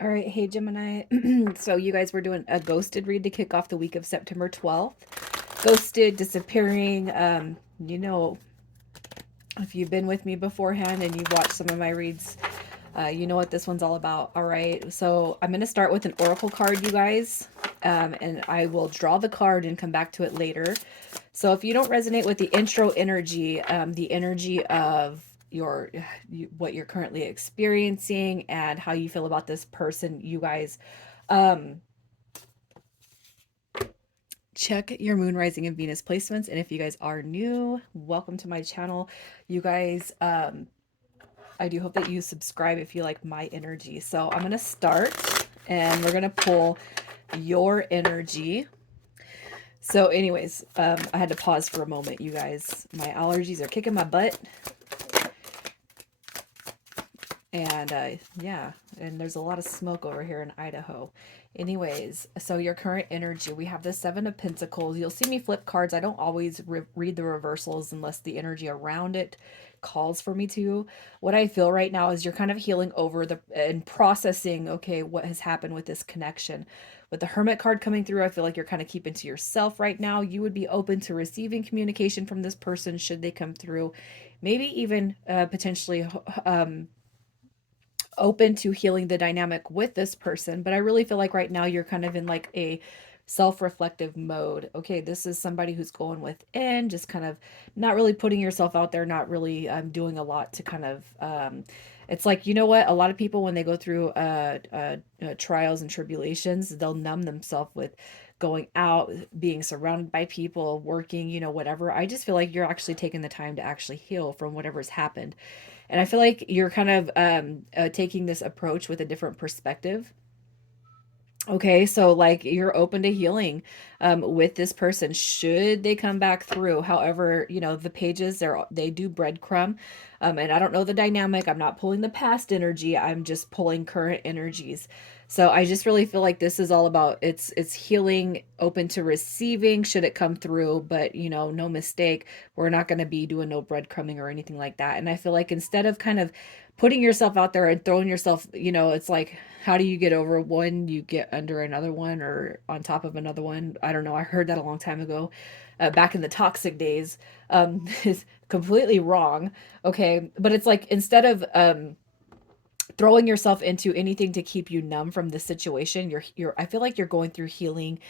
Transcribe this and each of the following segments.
All right, hey Gemini. So you guys were doing a ghosted read to kick off the week of September 12th. Ghosted, disappearing. If you've been with me beforehand and you've watched some of my reads, you know what this one's all about. All right, so I'm going to start with an oracle card, you guys, and I will draw the card and come back to it later. So if you don't resonate with the intro energy, the energy of what you're currently experiencing and how you feel about this person, you guys, um, check your moon, rising, and Venus placements. And if you guys are new, welcome to my channel. You guys, I do hope that you subscribe if you like my energy. So I'm going to start and we're going to pull your energy. So anyways, I had to pause for a moment, you guys. My allergies are kicking my butt. And yeah, and there's a lot of smoke over here in Idaho. Anyways, so your current energy, we have the Seven of Pentacles. You'll see me flip cards. I don't always read the reversals unless the energy around it calls for me to. What I feel right now is you're kind of healing over the and processing, okay, what has happened with this connection. With the Hermit card coming through, I feel like you're kind of keeping to yourself right now. You would be open to receiving communication from this person should they come through. Maybe even potentially open to healing the dynamic with this person, but I really feel like right now you're kind of in like a self-reflective mode. Okay, this is somebody who's going within, just kind of not really putting yourself out there, not really doing a lot to kind of it's like, you know what, a lot of people when they go through trials and tribulations, they'll numb themselves with going out, being surrounded by people, working, whatever. I just feel like you're actually taking the time to actually heal from whatever's happened, and I feel like you're kind of taking this approach with a different perspective. Okay, so like you're open to healing with this person should they come back through. However, the pages they do breadcrumb, and I don't know the dynamic. I'm not pulling the past energy. I'm just pulling current energies. So I just really feel like this is all about it's healing, open to receiving should it come through, but no mistake, we're not going to be doing no breadcrumbing or anything like that. And I feel like instead of kind of putting yourself out there and throwing yourself, it's like, how do you get over one? You get under another one or on top of another one. I don't know. I heard that a long time ago, back in the toxic days. Is completely wrong. Okay. But it's like instead of throwing yourself into anything to keep you numb from the situation, I feel like you're going through healing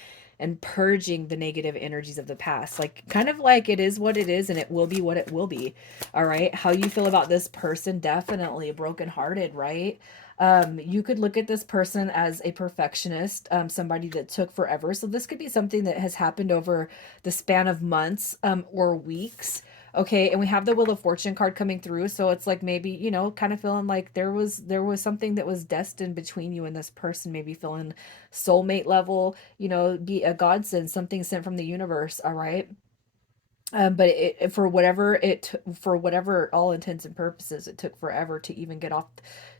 and purging the negative energies of the past, like kind of like it is what it is and it will be what it will be. All right, how you feel about this person, definitely brokenhearted, right? You could look at this person as a perfectionist, somebody that took forever. So this could be something that has happened over the span of months, or weeks. Okay, and we have the Wheel of Fortune card coming through, so it's like maybe, kind of feeling like there was something that was destined between you and this person, maybe feeling soulmate level, be a godsend, something sent from the universe, all right? But for whatever all intents and purposes, it took forever to even get off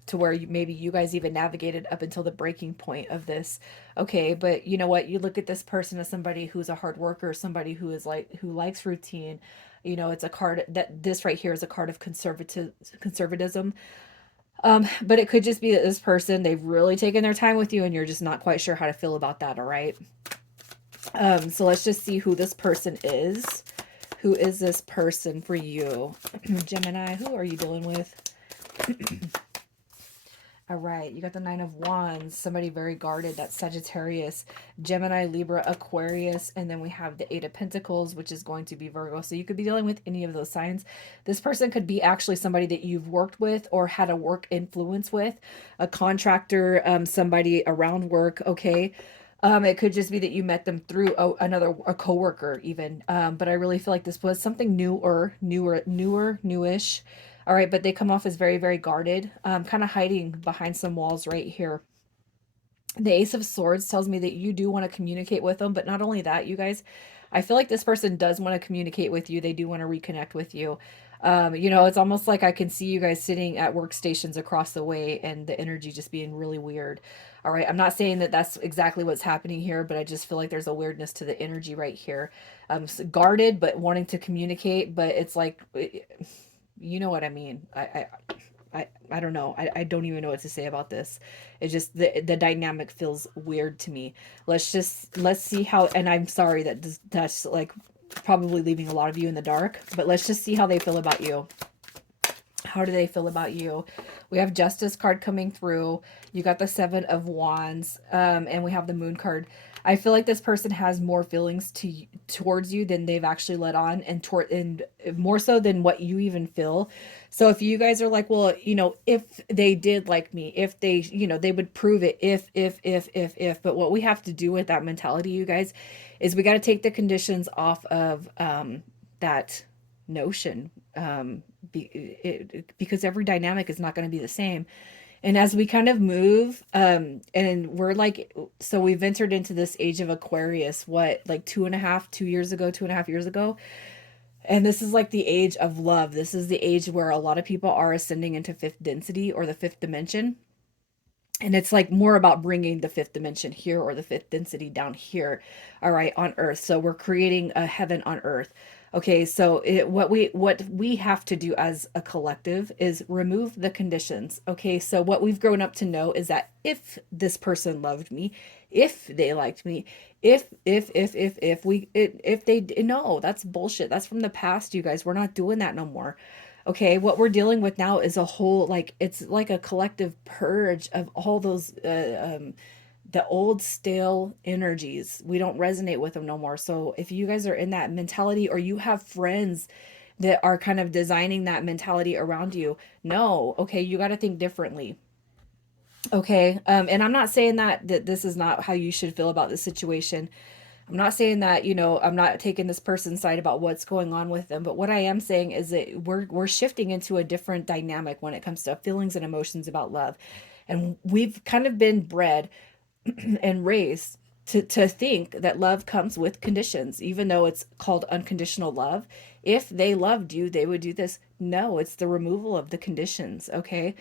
to where maybe you guys even navigated up until the breaking point of this. Okay, but you know what? You look at this person as somebody who's a hard worker, somebody who likes routine. It's a card that this right here is a card of conservatism. But it could just be that this person, they've really taken their time with you and you're just not quite sure how to feel about that, all right? So let's just see who this person is. Who is this person for you? Gemini, who are you dealing with? All right, you got the Nine of Wands, somebody very guarded. That's Sagittarius, Gemini, Libra, Aquarius, and then we have the Eight of Pentacles, which is going to be Virgo. So you could be dealing with any of those signs. This person could be actually somebody that you've worked with or had a work influence with, a contractor, somebody around work, okay? It could just be that you met them through a coworker even. But I really feel like this was something newish. All right, but they come off as very, very guarded, kind of hiding behind some walls right here. The Ace of Swords tells me that you do want to communicate with them, but not only that, you guys, I feel like this person does want to communicate with you. They do want to reconnect with you. It's almost like I can see you guys sitting at workstations across the way and the energy just being really weird. All right, I'm not saying that that's exactly what's happening here, but I just feel like there's a weirdness to the energy right here. So guarded, but wanting to communicate, but it's like, you know what I mean. I don't know. I don't even know what to say about this. It's just the dynamic feels weird to me. Let's see how, and I'm sorry that that's like probably leaving a lot of you in the dark, but let's just see how they feel about you. How do they feel about you? We have Justice card coming through. You got the Seven of Wands, and we have the Moon card. I feel like this person has more feelings towards you than they've actually let on, and more so than what you even feel. So if you guys are like, well, if they did like me, if they, they would prove it, if. But what we have to do with that mentality, you guys, is we got to take the conditions off of that notion, because every dynamic is not going to be the same. And as we kind of move, and we're like, so we've entered into this age of Aquarius, what, like 2.5 years ago. And this is like the age of love. This is the age where a lot of people are ascending into fifth density or the fifth dimension. And it's like more about bringing the fifth dimension here or the fifth density down here, all right, on earth. So we're creating a heaven on earth. Okay, so what we have to do as a collective is remove the conditions. Okay, so what we've grown up to know is that if this person loved me, if they liked me, if they, no, that's bullshit. That's from the past, you guys. We're not doing that no more. Okay, what we're dealing with now is a whole, like, it's like a collective purge of all those the old stale energies. We don't resonate with them no more. So if you guys are in that mentality, or you have friends that are kind of designing that mentality around you, no, okay, you got to think differently. Okay, and I'm not saying that this is not how you should feel about this situation. I'm not saying that, I'm not taking this person's side about what's going on with them, but what I am saying is that we're shifting into a different dynamic when it comes to feelings and emotions about love. And we've kind of been bred and raised to think that love comes with conditions, even though it's called unconditional love. If they loved you, they would do this. No, it's the removal of the conditions. Okay.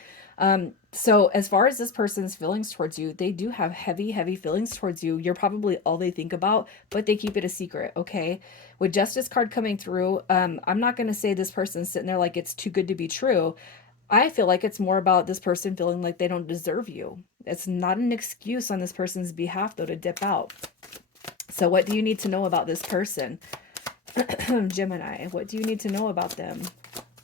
So as far as this person's feelings towards you, they do have heavy, heavy feelings towards you. You're probably all they think about, but they keep it a secret. Okay. With Justice card coming through, I'm not going to say this person's sitting there like it's too good to be true. I feel like it's more about this person feeling like they don't deserve you. It's not an excuse on this person's behalf, though, to dip out. So, what do you need to know about this person? Gemini, what do you need to know about them?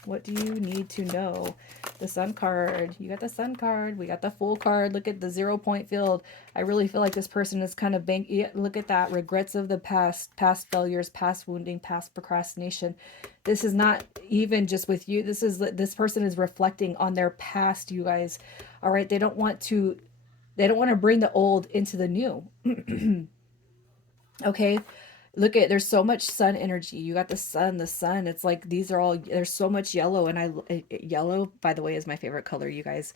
What do you need to know? The Sun card. You got the Sun card. We got the Fool card. Look at the 0 point field. I really feel like this person is kind of yeah, look at that. Regrets of the past, past failures, past wounding, past procrastination. This is not even just with you. This person is reflecting on their past, you guys. All right. They don't want to bring the old into the new. Okay. Look at, there's so much sun energy. You got the sun. It's like these are all, there's so much yellow, and yellow, by the way, is my favorite color, you guys.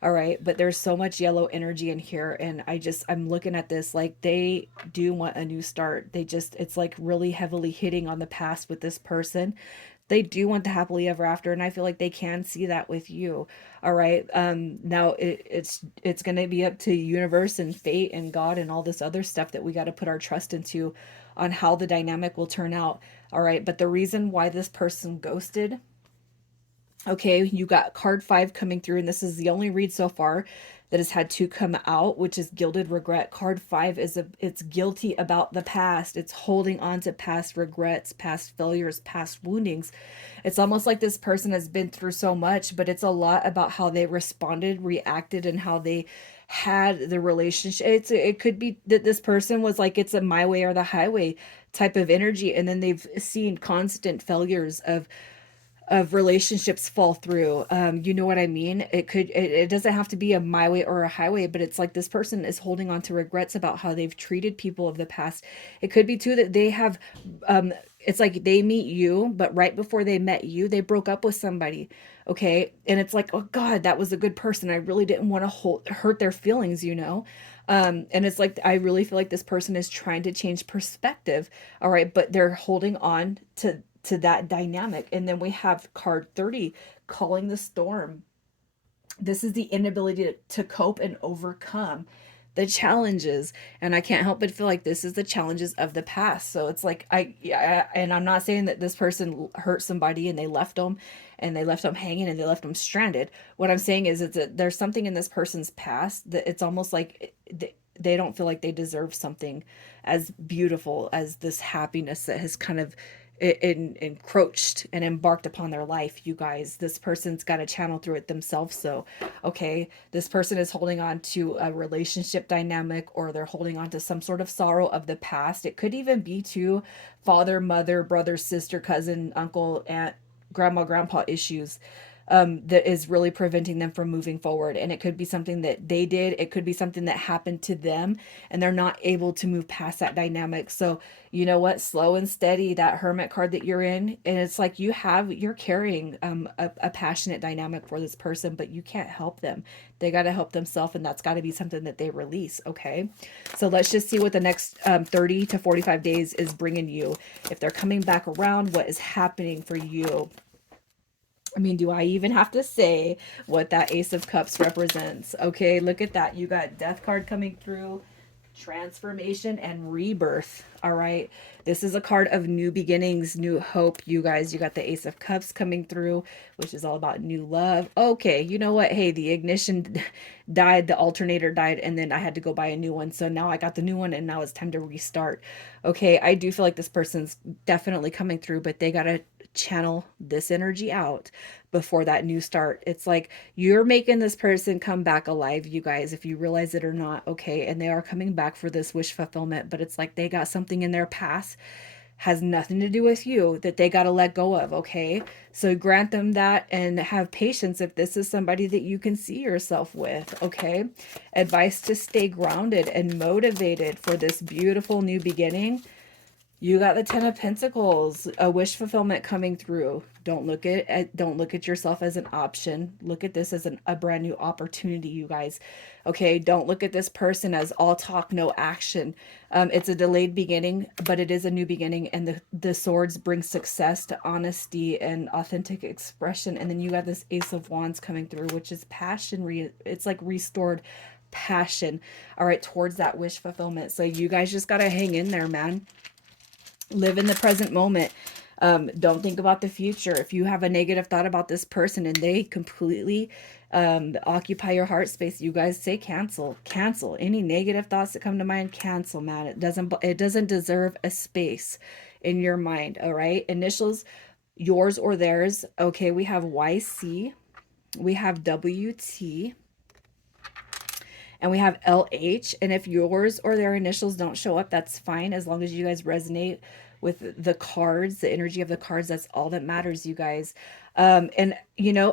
All right, but there's so much yellow energy in here, and I'm looking at this like they do want a new start. It's like really heavily hitting on the past with this person. They do want the happily ever after, and I feel like they can see that with you. All right. Now it's going to be up to universe and fate and God and all this other stuff that we got to put our trust into on how the dynamic will turn out. All right, but the reason why this person ghosted, okay, you got card 5 coming through, and this is the only read so far that has had 2 come out, which is gilded regret. Card 5 it's guilty about the past. It's holding on to past regrets, past failures, past woundings. It's almost like this person has been through so much, but it's a lot about how they responded, reacted, and how they had the relationship. It could be that this person was like, it's a my way or the highway type of energy, and then they've seen constant failures of relationships fall through. You know what I mean? It doesn't have to be a my way or a highway, but it's like this person is holding on to regrets about how they've treated people of the past. It could be too that they have, it's like they meet you, but right before they met you, they broke up with somebody. Okay. And it's like, oh God, that was a good person. I really didn't want to hurt their feelings. And it's like, I really feel like this person is trying to change perspective. All right. But they're holding on to that dynamic. And then we have card 30, calling the storm. This is the inability to cope and overcome. the challenges. And I can't help but feel like this is the challenges of the past. So it's like, yeah, and I'm not saying that this person hurt somebody and they left them and they left them hanging and they left them stranded. What I'm saying is that there's something in this person's past that it's almost like they don't feel like they deserve something as beautiful as this happiness that has kind of encroached and embarked upon their life. You guys, this person's got to channel through it themselves. So okay, this person is holding on to a relationship dynamic, or they're holding on to some sort of sorrow of the past. It could even be to father, mother, brother, sister, cousin, uncle, aunt, grandma, grandpa issues, that is really preventing them from moving forward. And it could be something that they did, it could be something that happened to them, and they're not able to move past that dynamic. So, you know what? Slow and steady, that hermit card that you're in. And it's like you're carrying a passionate dynamic for this person, but you can't help them. They got to help themselves, and that's got to be something that they release. Okay. So let's just see what the next 30 to 45 days is bringing you. If they're coming back around, what is happening for you? I mean, do I even have to say what that Ace of Cups represents? Okay, look at that. You got Death card coming through, transformation and rebirth. All right. This is a card of new beginnings, new hope, you guys. You got the Ace of Cups coming through, which is all about new love. Okay, you know what? Hey, the ignition died, the alternator died, and then I had to go buy a new one. So now I got the new one, and now it's time to restart. Okay, I do feel like this person's definitely coming through, but they got to channel this energy out before that new start. It's like you're making this person come back alive, you guys, if you realize it or not. Okay, and they are coming back for this wish fulfillment, but it's like they got something in their past, has nothing to do with you, that they got to let go of. Okay, so grant them that and have patience if this is somebody that you can see yourself with. Okay, advice to stay grounded and motivated for this beautiful new beginning. You got the Ten of Pentacles, a wish fulfillment coming through. Don't look at yourself as an option. Look at this as a brand new opportunity, you guys. Okay, don't look at this person as all talk, no action. It's a delayed beginning, but it is a new beginning, and the swords bring success to honesty and authentic expression. And then you got this Ace of Wands coming through, which is passion. It's like restored passion. All right, towards that wish fulfillment. So you guys just gotta hang in there, man. Live in the present moment. Don't think about the future. If you have a negative thought about this person and they completely occupy your heart space, you guys say cancel. Cancel any negative thoughts that come to mind. Cancel, man. It doesn't deserve a space in your mind. All right, initials, yours or theirs. Okay, we have YC, we have WT, and we have LH. And if yours or their initials don't show up, that's fine, as long as you guys resonate with the cards, the energy of the cards. That's all that matters, you guys. And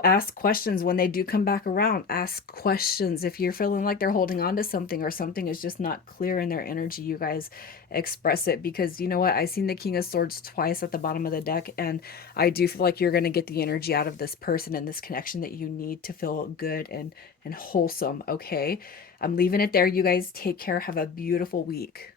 ask questions when they do come back around. Ask questions if you're feeling like they're holding on to something, or something is just not clear in their energy. You guys express it, because you know what? I've seen the King of Swords twice at the bottom of the deck, and I do feel like you're going to get the energy out of this person and this connection that you need to feel good and wholesome. Okay, I'm leaving it there. You guys take care. Have a beautiful week.